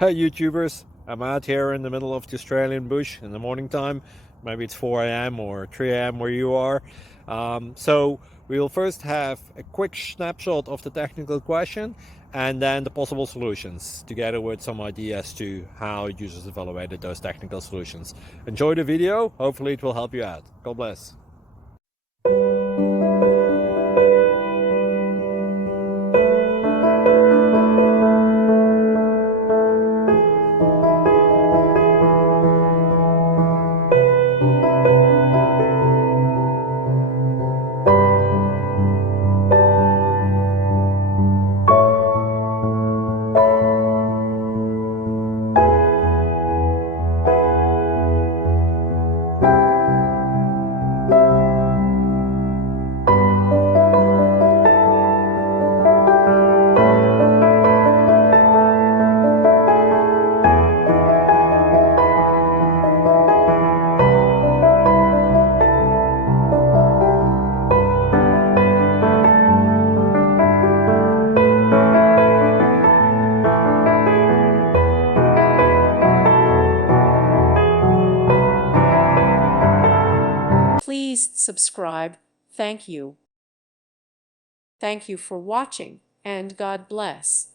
Hey YouTubers, I'm out here in the middle of the Australian bush in the morning time. Maybe it's 4 a.m. or 3 a.m. where you are. So we'll first have a quick snapshot of the technical question and then the possible solutions, together with some ideas to how users evaluated those technical solutions. Enjoy the video, hopefully it will help you out. God bless. Please subscribe. Thank you. Thank you for watching, and God bless.